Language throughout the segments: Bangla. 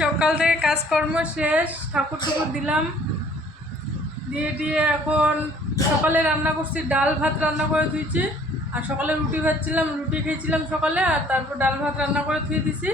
সকাল থেকে কাজকর্ম শেষ, ঠাকুর ঠাকুর দিলাম, দিয়ে এখন সকালে রান্না করছি, ডাল ভাত রান্না করে ধুয়েছি। আর সকালে রুটি ভাজছিলাম, রুটি খেয়েছিলাম সকালে, আর তারপর ডাল ভাত রান্না করে ধুয়ে দিছি।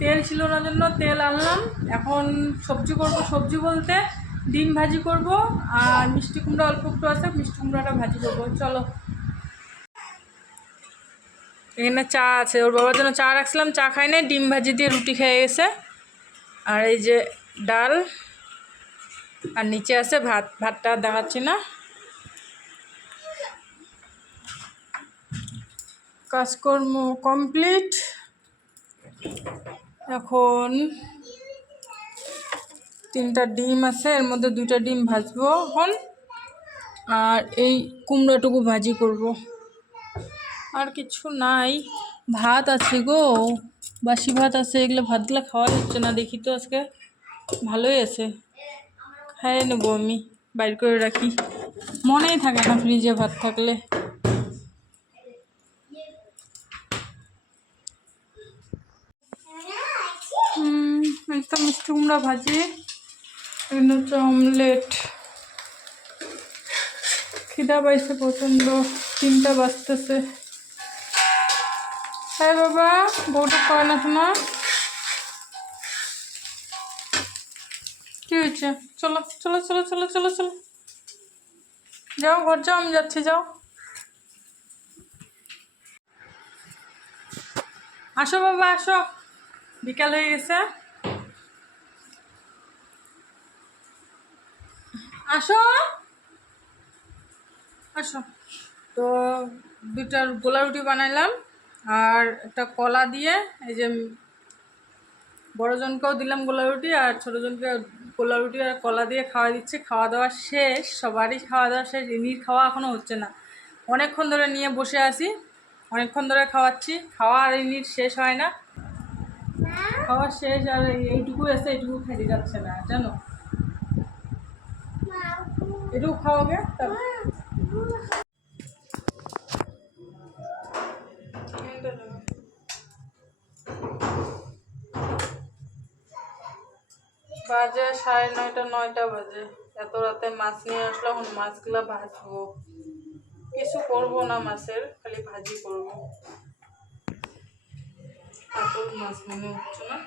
তেল ছিল না জন্য তেল আনলাম। এখন সবজি করব, সবজি বলতে ডিম ভাজি করব, আর মিষ্টি কুমড়া অল্প একটু আছে, মিষ্টি কুমড়াটা ভাজি করব। চলো, এখানে চা আছে, ওর বাবার জন্য চা রাখছিলাম, চা খাই নাই, ডিম ভাজি দিয়ে রুটি খেয়ে গেছে। আর এই যে ডাল, আর নিচে আছে ভাত, ভাতটা দেখাচ্ছি না। কাজকর্ম কমপ্লিট। এখন 3টা ডিম আছে, এর মধ্যে 2টা ডিম ভাজবো এখন, আর এই কুমড়োটুকু ভাজি করব। আর কিছু নাই। ভাত আছে গো, বাসি ভাত আছে, এগুলো ভাতগুলো খাওয়া যাচ্ছে না। দেখি তো আজকে ভালোই আছে, খাইয়ে নেবো আমি, বাইর করে রাখি, মনেই থাকে না ফ্রিজে ভাত থাকলে। একটা মিষ্টি কুমড়া ভাজি, এখানে হচ্ছে অমলেট। খিদা পাইছে প্রচণ্ড, 3টা বাজতেছে। হ্যাঁ বাবা, বউটা করে না শোনা, কি হয়েছে? চলো চলো চলো চলো চলো চলো, যাও ঘর যাও, আমি যাচ্ছি, যাও। আসো বাবা আসো, বিকাল হয়ে গেছে, আসো আসো। তো 2টা গোলা রুটি বানাইলাম, আর একটা কলা দিয়ে, এই যে বড়জনকেও দিলাম গোলা রুটি, আর ছোটোজনকে গোলা রুটি আর কলা দিয়ে খাওয়া দিচ্ছি। খাওয়া দাওয়া শেষ, সবারই খাওয়া দাওয়া শেষ, ইনির খাওয়া এখনও হচ্ছে না। অনেকক্ষণ ধরে নিয়ে বসে আছি, অনেকক্ষণ ধরে খাওয়াচ্ছি, খাওয়া আর ইনির শেষ হয় না। খাওয়া শেষ, আর এইটুকু আছে, এইটুকু খেতে যাচ্ছে না জানো, এটুকু খাওয়াবে। বাজে 9:30, 9টা বাজে। এত রাতে মাছ নিয়ে আসলো, এখন মাছগুলা ভাজবো। কিছু করবো না মাছের, খালি ভাজি করবো। কাতল মাছ মনে হচ্ছে না।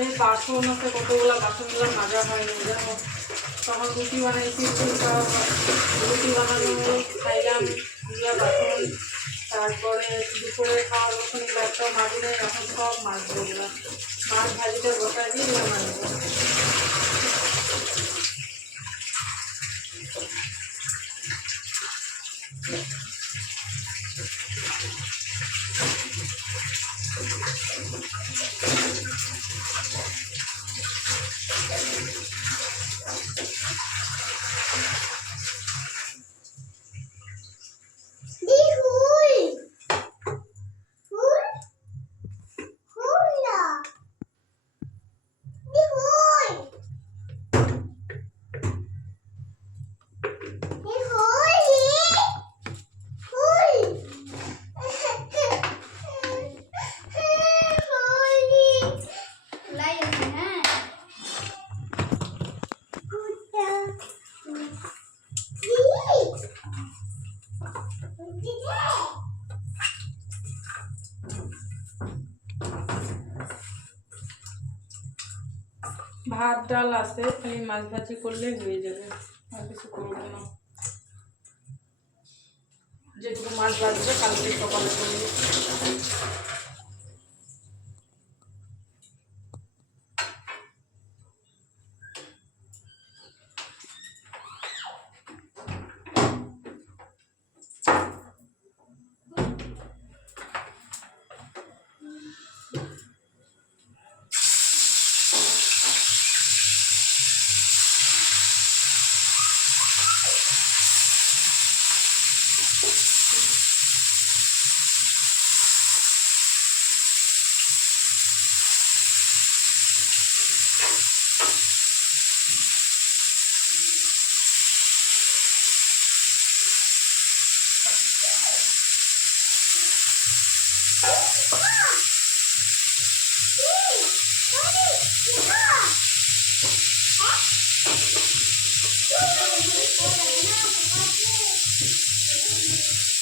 এই বাসন আছে কতগুলো, বাসনগুলো মাজা হয়নি জানো। তখন রুটি বানাইছি, রুটি বানানো খাইলাম, বাসন। তারপরে দুপুরে খাওয়ার মতন একটা মাঝি নেই, এখন সব মাজবো ওগুলো। মাছ ভাজিতে বসাই দিয়ে এগুলো মাজবো। ভাত ডাল আছে, খালি মাছ ভাজি করলে হয়ে যাবে, আর কিছু করবো না। যেটুকু মাছ ভাজবে কালকে সকালে করবো।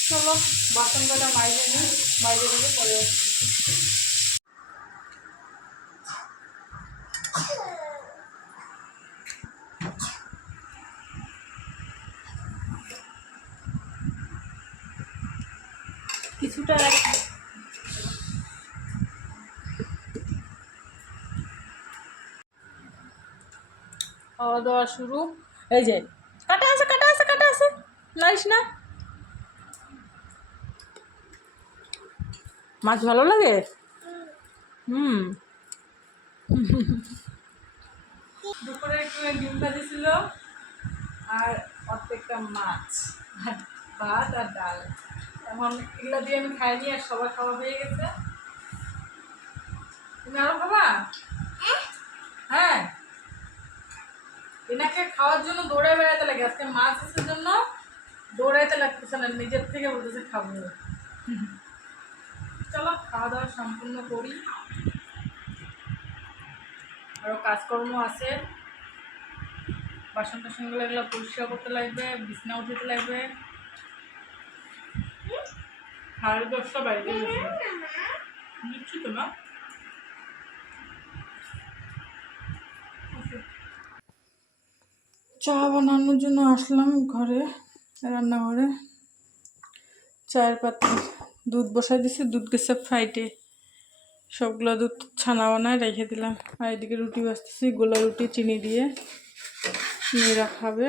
চলো বাসন কটা মাইজে নিই, মাইজে নিয়ে পরে আসছি। কিছুটা খাওয়া দাওয়া শুরু। এই যে কাটা আছে কাটা আছে কাটা আছে, নাইস না? মাছ ভালো লাগে? হুম। দুপুরে একটু ডিম ভাজি ছিল আর প্রত্যেকটা মাছ আর ভাত আর ডাল। এখন এগুলো দিয়ে আমি খাইনি, আর সবার খাওয়া হয়ে গেছে। তুমি আরো খাবা? হ্যাঁ, এনাকে খাওয়ার জন্য দৌড়ায় বেড়াতে লাগে। আজকে মাছ আসার জন্য দৌড়াইতে লাগতেছে না, নিজের থেকে বলতেছে খাবো। চলো খাওয়া দাওয়া সম্পূর্ণ করি, আরও কাজকর্ম আছে। বাসন টাসনগুলো এগুলো পরিষ্কার করতে লাগবে, বিছনা উঠাতে লাগবে। 10:30 বাইরে নিচ্ছি তো না। চা বানানোর জন্য আসলাম ঘরে, রান্নাঘরে। চায়ের পাত্রে দুধ বসাই দিছি, দুধ গেছে ফাইটে। সবগুলো দুধ ছানা বানায় রেখে দিলাম। আর এদিকে রুটি বাছতেছি, গোলা রুটি চিনি দিয়ে, মেয়েরা খাবে।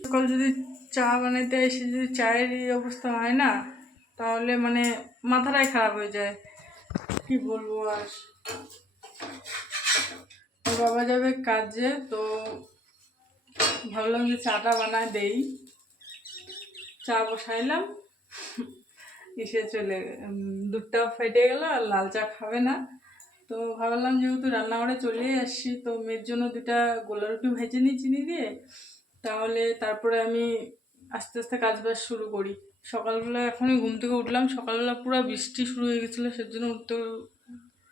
সকাল যদি চা বানাইতে এসে যদি চায়ের এই অবস্থা হয় না, তাহলে মানে মাথাটাই খারাপ হয়ে যায়। কি বলবো আর। বাবা যাবে কাজে, তো ভাবলাম যে চাটা বানায় দেই। চা বসাইলাম, এসে চলে দুধটাও ফেটে গেল, আর লাল চা খাবে না। তো ভাবলাম যেহেতু রান্নাঘরে চলেই আসছি, তো মেয়ের জন্য 2টা গোলা রুটি ভেজে নিই চিনি দিয়ে, তাহলে তারপরে আমি আস্তে আস্তে কাজ বাজ শুরু করি। সকালবেলা এখনই ঘুম থেকে উঠলাম, সকালবেলা পুরো বৃষ্টি শুরু হয়ে গেছিলো, সেজন্য উঠতে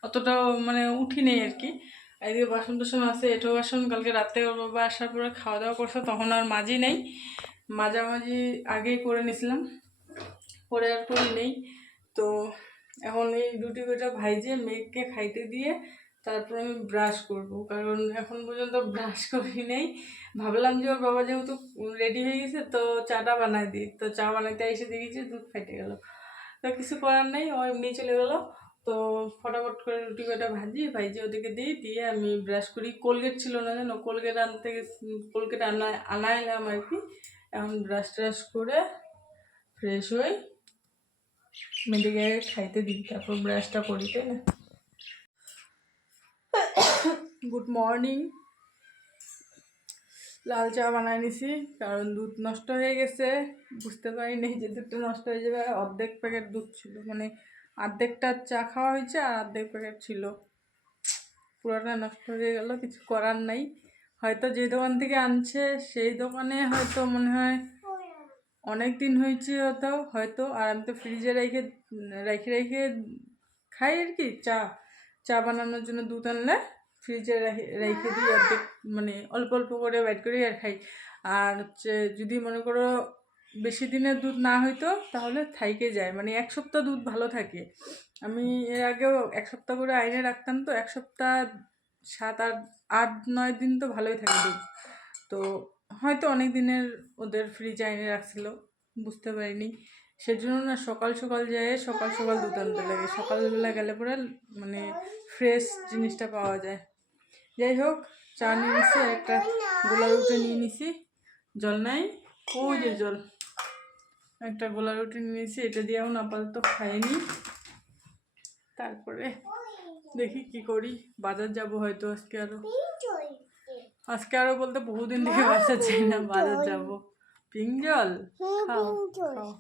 অতটাও মানে উঠি নেই আর কি। এদিকে বাসন টাসন আছে, এঁটো বাসন কালকে রাতে ওর বাবা আসার পরে খাওয়া দাওয়া করছে, তখন আর মাজি নেই। মাঝামাঝি আগেই করে নিয়েছিলাম, পরে আর করি নেই। তো এখন এই রুটি কটা ভাইজে মেয়েকে খাইতে দিয়ে তারপর আমি ব্রাশ করব, কারণ এখন পর্যন্ত ব্রাশ করি নেই। ভাবলাম যে ওর বাবা যেহেতু রেডি হয়ে গেছে, তো চাটা বানাই দিই। তো চা বানাইতে এসে দেখেছি দুধ ফেটে গেল, তো কিছু করার নেই, ও এমনি চলে গেলো। তো ফটাফট করে রুটি কটা ভাইজে ওদিকে দিই, দিয়ে আমি ব্রাশ করি। কোলগেট ছিল না জানো, কোলগেট আনাইলাম আর কি। এখন ব্রাশ ট্রাশ করে ফ্রেশ হই, মেয়েদিকে খাইতে দিই, তারপর ব্রাশটা করি, তাই না? Good morning. লাল চা বানাই নিছি, কারণ দুধ নষ্ট হয়ে গেছে। বুঝতে পারিনি যে দুধটা নষ্ট হয়ে যাবে। অর্ধেক প্যাকেট দুধ ছিল, মানে অর্ধেকটা চা খাওয়া হয়েছে আর অর্ধেক প্যাকেট ছিল, পুরোটা নষ্ট হয়ে গেল। কিছু করার নাই, হয়তো যে দোকান থেকে আনছে সেই দোকানে হয়তো মনে হয় অনেক দিন হয়েছে হয়তো। আর আমি তো ফ্রিজে রেখে রেখে রেখে খাই আর কি। চা বানানোর জন্য দুধ আনলে ফ্রিজে রেখে দিই অর্ধেক, মানে অল্প অল্প করে বাইট করি আর খাই। আর হচ্ছে যদি মনে করো বেশি দিনের দুধ না হইতো, তাহলে থাইকে যায়, মানে 1 সপ্তাহ দুধ ভালো থাকে। আমি এর আগেও 1 সপ্তাহ করে আইনে রাখতাম, তো 1 সপ্তাহ 7 8 9 দিন তো ভালোই থাকে দুধ। তো হয়তো অনেক দিনের ওদের ফ্রিজে আইনে রাখছিল, বুঝতে পারিনি। সেজন্য না সকাল সকাল যায়, সকাল সকাল দুধ আনতে লাগে। সকালবেলা গেলে পরে মানে ফ্রেশ জিনিসটা পাওয়া যায়। যাই হোক, চা নিয়ে নিছি, একটা গোলা রুটি নিয়ে নিছি, জল নাই, ওই যে জল, একটা গোলা রুটি নিয়ে নিছি। এটা দিয়ে এখন আপাতত খাইনি, তারপরে দেখি কি করি। বাজার যাব হয়তো আজকে আরো বলতে বহুদিন থেকে বাসা চাই না, বাজার যাব। পিঙ্ক জল খাও খাও।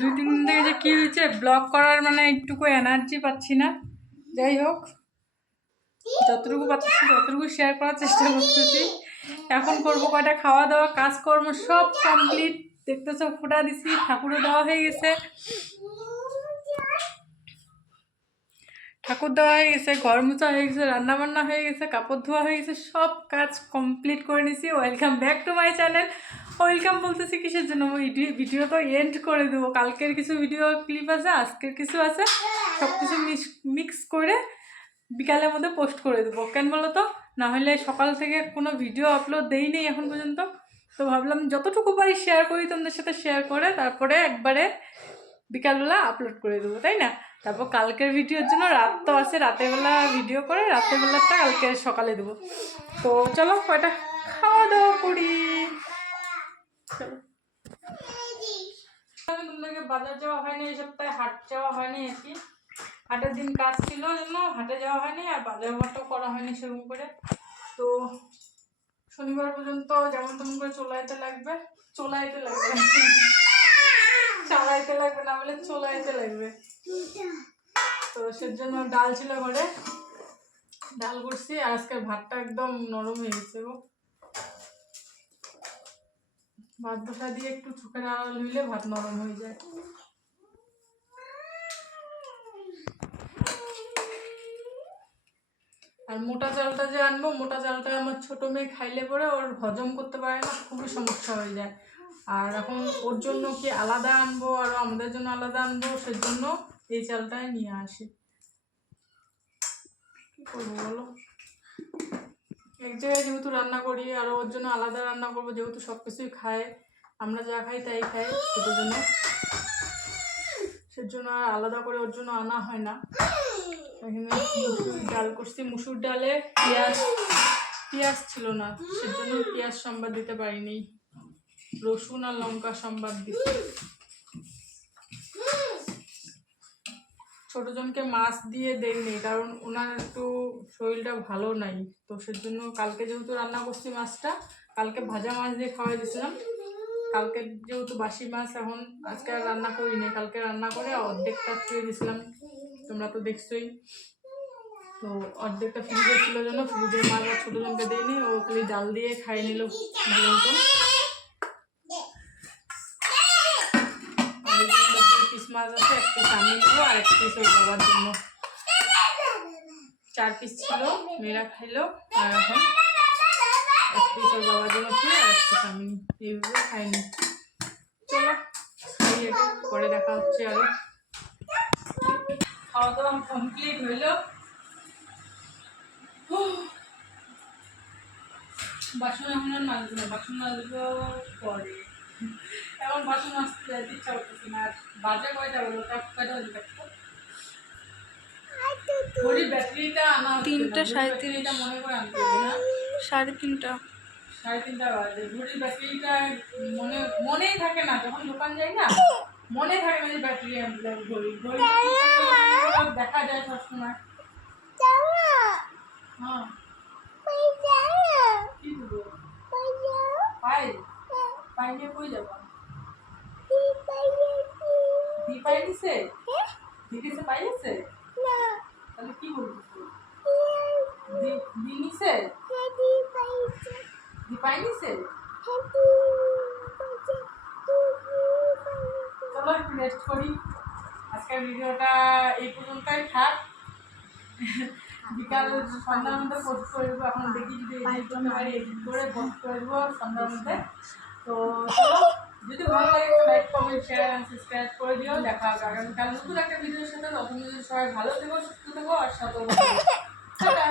2-3 দিন থেকে যে কী হয়েছে, ব্লগ করার মানে একটুকু এনার্জি পাচ্ছি না। যাই হোক, যতটুকু পাচ্ছি ততটুকু শেয়ার করার চেষ্টা করতেছি। এখন করবো কয়টা খাওয়া দাওয়া, কাজকর্ম সব কমপ্লিট। দেখতেছো ফুটা দিছি, ঠাকুরও দেওয়া হয়ে গেছে, ঠাকুর দেওয়া হয়ে গেছে, ঘর মোছা হয়ে গেছে, রান্নাবান্না হয়ে গেছে, কাপড় ধোয়া হয়ে গেছে, সব কাজ কমপ্লিট করে নিছি। Welcome back to my channel. Welcome বলতেছি কিসের জন্য, ভিডিও তো এন্ড করে দেবো। কালকের কিছু ভিডিও ক্লিপ আছে, আজকের কিছু আছে, সব কিছু মিক্স করে বিকালের মধ্যে পোস্ট করে দেবো। কেন বলো তো, নাহলে সকাল থেকে কোনো ভিডিও আপলোড দেইনি এখন পর্যন্ত। তো ভাবলাম যতটুকু পারি শেয়ার করি তোমাদের সাথে, শেয়ার করে তারপরে একবারে বিকালবেলা আপলোড করে দেবো, তাই না? তারপর কালকের ভিডিওর জন্য রাত তো আছে, রাতের বেলা ভিডিও করে রাতের বেলাটা কালকে সকালে দেবো। তো চলো কয়টা খাওয়া দাওয়া করি। চলো, তোমাদেরকে বাজার যাওয়া হয়নি এই সপ্তাহে, হাট যাওয়া হয়নি আর কি। হাটের দিন কাজ ছিল জন্য হাটে যাওয়া হয়নি, আর বাজার ঘাটও করা হয়নি সেরকম করে। তো শনিবার পর্যন্ত যেমন তেমন করে চলাইতে লাগবে চালাইতে লাগবে না বলে চলাইতে লাগবে। তো সেজন্য ডাল ছিল ঘরে, ডাল করছি। আর আজকের ভাতটা একদম নরম হয়ে গেছে গো। ভাত বসা দিয়ে একটু চোখের আড়াল হইলে ভাত নরম হয়ে যায়। আর মোটা চালটা যে আনবো, মোটা চালটা আমার ছোট মেয়ে খাইলে পরে ওর হজম করতে পারে না, খুবই সমস্যা হয়ে যায়। আর এখন ওর জন্য কি আলাদা আনবো আর আমাদের জন্য আলাদা আনবো, সেজন্য এই চালটাই নিয়ে আসি। কি করবো বলো, এক জায়গায় যেহেতু রান্না করি আর ওর জন্য আলাদা রান্না করবো, যেহেতু সব কিছুই খায়, আমরা যা খাই তাই খাই ছোটোর জন্য, সেজন্য আর আলাদা করে ওর জন্য আনা হয় না। এখানে মুসুর ডাল করছি, মুসুর ডালে পেঁয়াজ ছিল না, সেজন্য পেঁয়াজ সম্বাদ দিতে পারিনি, রসুন আর লঙ্কা সম্বাদ দিচ্ছি। ছোটজনকে মাছ দিয়ে দেয়নি, কারণ ওনার একটু শরীরটা ভালো নাই। তো সেজন্য কালকে যেহেতু রান্না করছি মাছটা, কালকে ভাজা মাছ দিয়ে খাওয়াই দিয়েছিলাম। কালকে যেহেতু বাসি মাছ, এখন আজকে আর রান্না করিনি, কালকে রান্না করে অর্ধেকটা ছুঁয়ে দিয়েছিলাম, তোমরা তো দেখছোই। তো অর্ধেকটা ফ্রিজে ছিল জন্য ফ্রিজের মাছ আর ছোটজনকে দিইনি, ও খালি ডাল দিয়ে খাই নিল ভালো মতো। পিস মাছ আছে, এক পিস আমি নেবো আর এক পিস ওর বাবার জন্য। 4 পিস ছিল, মেয়েরা খাইলো, আর এখন এক পিস ওর বাবার জন্য খেয়ে আর এক পিস আমি, এইভাবে খাইনি। চলো খাই, এটা পরে দেখা হচ্ছে। আরো খাওয়া দাওয়া কমপ্লিট হইল। বাসন এখন আর মাজবো না, বাসন মাজবো পরে। এখন বাসন মাজতে যাইতে ইচ্ছা করতেছে না। আর বাজে কয়টা হলো, কয়টা বাজে দেখো, ঘড়ির ব্যাটারিটা আনা 3:37 মনে করে আনতে হবে না, 3:30 বাজে। ঘড়ির ব্যাটারিটা মনেই থাকে না, যখন দোকান যাই না মনে থাকে না যে ব্যাটারি আনতে হবে। ঘড়ি দেখা যায় সবসময়। হ্যাঁ কি দেবো, পাই নিয়ে কই যাবা? দি পাই দিছে, দিদিছে পাই আছে, তাহলে কি বলতেছে? দি নিছে, দি পাই নিছে। চলো একটু রেস্ট করি, আজকের ভিডিওটা এই পর্যন্তই থাক। বিকাল সন্ধ্যার মধ্যে পোস্ট করে দেবো, এখন দেখি যদি এডিট করে পোস্ট করে দেবো সন্ধ্যার মধ্যে। তো যদি ভালো লাগে like comment share and subscribe করে দিও। দেখা হবে আগামীকাল নতুন একটা ভিডিওর সাথে। তখন যদি সবাই ভালো থেকো, সুস্থ থেকো আর সতর্ক থেকো। টাটা।